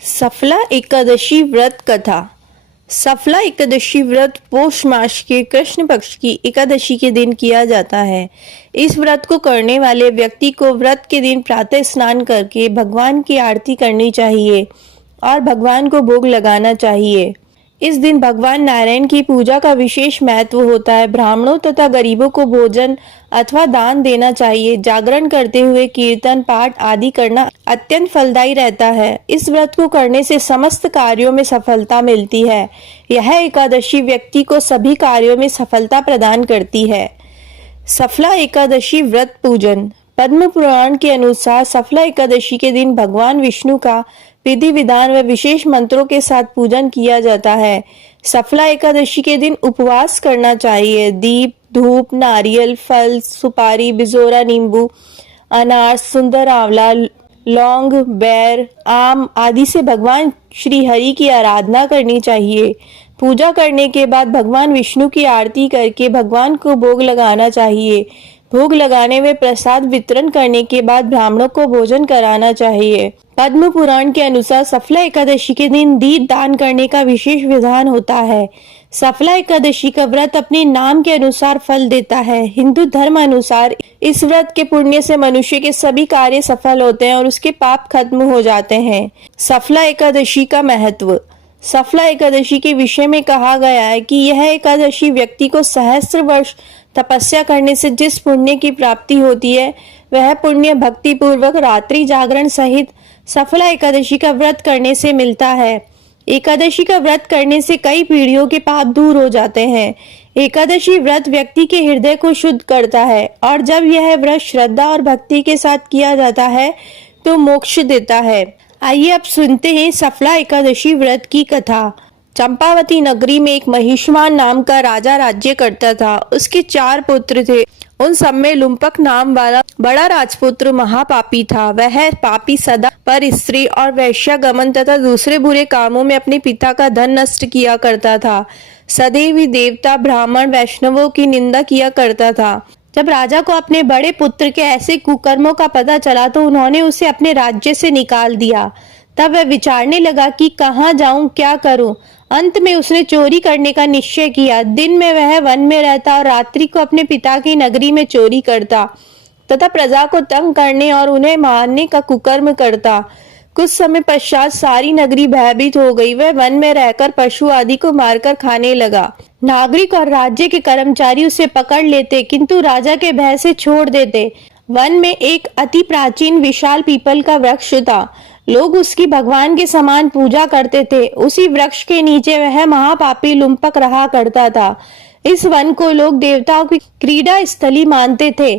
सफला एकादशी व्रत कथा। सफला एकादशी व्रत पौष मास के कृष्ण पक्ष की एकादशी के दिन किया जाता है। इस व्रत को करने वाले व्यक्ति को व्रत के दिन प्रातः स्नान करके भगवान की आरती करनी चाहिए और भगवान को भोग लगाना चाहिए। इस दिन भगवान नारायण की पूजा का विशेष महत्व होता है। ब्राह्मणों तथा गरीबों को भोजन अथवा दान देना चाहिए। जागरण करते हुए कीर्तन पाठ आदि करना अत्यंत फलदायी रहता है। इस व्रत को करने से समस्त कार्यों में सफलता मिलती है। यह एकादशी व्यक्ति को सभी कार्यों में सफलता प्रदान करती है। सफला एकादशी व्रत पूजन। पद्म पुराण के अनुसार सफला एकादशी के दिन भगवान विष्णु का विधि विधान व विशेष मंत्रों के साथ पूजन किया जाता है। सफला एकादशी के दिन उपवास करना चाहिए। दीप, धूप, नारियल, फल, सुपारी, बिजोरा, नींबू, अनार, सुंदर आंवला, लौंग, बेर, आम आदि से भगवान श्री हरि की आराधना करनी चाहिए। पूजा करने के बाद भगवान विष्णु की आरती करके भगवान को भोग लगाना चाहिए। भोग लगाने में प्रसाद वितरण करने के बाद ब्राह्मणों को भोजन कराना चाहिए। पद्म पुराण के अनुसार सफला एकादशी के दिन दीप दान करने का विशेष विधान होता है। सफला एकादशी का व्रत अपने नाम के अनुसार फल देता है। हिंदू धर्म अनुसार इस व्रत के पुण्य से मनुष्य के सभी कार्य सफल होते हैं और उसके पाप खत्म हो जाते हैं। सफला एकादशी का महत्व। सफला एकादशी के विषय में कहा गया है कि यह एकादशी व्यक्ति को सहस्त्र वर्ष तपस्या करने से जिस पुण्य की प्राप्ति होती है वह पुण्य भक्ति पूर्वक रात्रि जागरण सहित सफला एकादशी का व्रत करने से मिलता है। एकादशी का व्रत करने से कई पीढ़ियों के पाप दूर हो जाते हैं। एकादशी व्रत व्यक्ति के हृदय को शुद्ध करता है और जब यह व्रत श्रद्धा और भक्ति के साथ किया जाता है तो मोक्ष देता है। आइए अब सुनते हैं सफला एकादशी व्रत की कथा। चंपावती नगरी में एक महिष्मान नाम का राजा राज्य करता था। उसके 4 पुत्र थे। उन सब में लुम्पक नाम वाला बड़ा राजपुत्र महापापी था। वह पापी सदा पर स्त्री और वैश्यागमन तथा दूसरे बुरे कामों में अपने पिता का धन नष्ट किया करता था। सदैव ही देवता, ब्राह्मण, वैष्णवों की निंदा किया करता था। जब राजा को अपने बड़े पुत्र के ऐसे कुकर्मों का पता चला तो उन्होंने उसे अपने राज्य से निकाल दिया। तब वह विचारने लगा कि कहाँ जाऊं, क्या करूं। अंत में उसने चोरी करने का निश्चय किया। दिन में वह वन में रहता और रात्रि को अपने पिता की नगरी में चोरी करता तथा प्रजा को तंग करने और उन्हें मारने का कुकर्म करता। कुछ समय पश्चात सारी नगरी भयभीत हो गई। वह वन में रहकर पशु आदि को मारकर खाने लगा। नागरिक और राज्य के कर्मचारी उसे पकड़ लेते किंतु राजा के भय से छोड़ देते। वन में एक अति प्राचीन विशाल पीपल का वृक्ष था। लोग उसकी भगवान के समान पूजा करते थे। उसी वृक्ष के नीचे वह महापापी लुम्पक रहा करता था। इस वन को लोग देवताओं की क्रीड़ा स्थली मानते थे।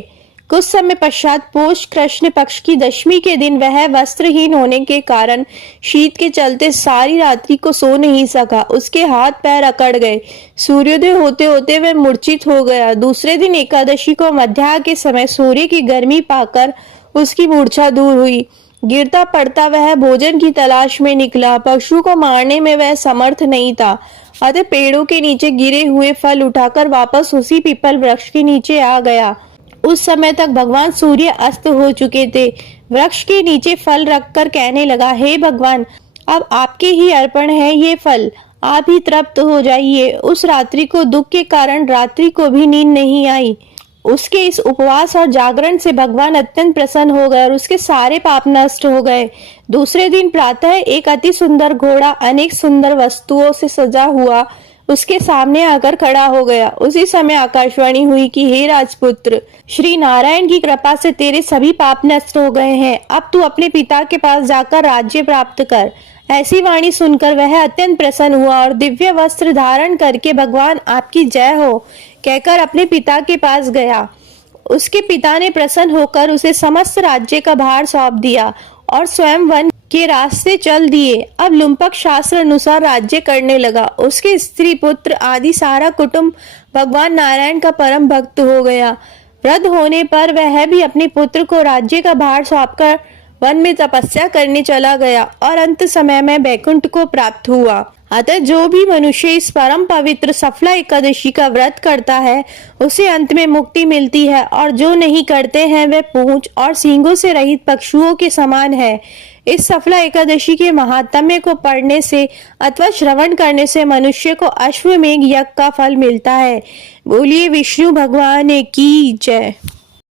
कुछ समय पश्चात पौष कृष्ण पक्ष की दशमी के दिन वह वस्त्रहीन होने के कारण शीत के चलते सारी रात्रि को सो नहीं सका। उसके हाथ पैर अकड़ गए। सूर्योदय होते होते वह मूर्छित हो गया। दूसरे दिन एकादशी को मध्याह्न के समय सूर्य की गर्मी पाकर उसकी मूर्छा दूर हुई। गिरता पड़ता वह भोजन की तलाश में निकला। पशु को मारने में वह समर्थ नहीं था, अतः पेड़ों के नीचे गिरे हुए फल उठाकर वापस उसी पीपल वृक्ष के नीचे आ गया। उस समय तक भगवान सूर्य अस्त हो चुके थे। वृक्ष के नीचे फल रखकर कहने लगा, हे भगवान, अब आपके ही अर्पण है ये फल, आप ही तृप्त हो जाइए। उस रात्रि को दुख के कारण रात्रि को भी नींद नहीं आई। उसके इस उपवास और जागरण से भगवान अत्यंत प्रसन्न हो गए और उसके सारे पाप नष्ट हो गए। दूसरे दिन प्रातः एक अति सुंदर घोड़ा अनेक सुंदर वस्तुओं से सजा हुआ उसके सामने आकर खड़ा हो गया। उसी समय आकाशवाणी हुई कि हे राजपुत्र, श्री नारायण की कृपा से तेरे सभी पाप नष्ट हो गए हैं। अब तू अपने पिता के पास जाकर राज्य प्राप्त कर। ऐसी वाणी सुनकर वह अत्यंत प्रसन्न हुआ और दिव्य वस्त्र धारण करके भगवान आपकी जय हो कहकर अपने पिता के पास गया। उसके पिता ने प्रसन्न होकर उसे समस्त राज्य का भार सौंप दिया और स्वयं वन के रास्ते चल दिए। अब लुम्पक शास्त्र अनुसार राज्य करने लगा। उसके स्त्री पुत्र आदि सारा कुटुंब भगवान नारायण का परम भक्त हो गया। वृद्ध होने पर वह भी अपने पुत्र को राज्य का भार सौंपकर वन में तपस्या करने चला गया और अंत समय में बैकुंठ को प्राप्त हुआ। अतः जो भी मनुष्य इस परम पवित्र सफला एकादशी का व्रत करता है उसे अंत में मुक्ति मिलती है और जो नहीं करते हैं वे पूंछ और सींगों से रहित पशुओं के समान है। इस सफला एकादशी के महात्म्य को पढ़ने से अथवा श्रवण करने से मनुष्य को अश्वमेघ यज्ञ का फल मिलता है। बोलिए विष्णु भगवान की जय।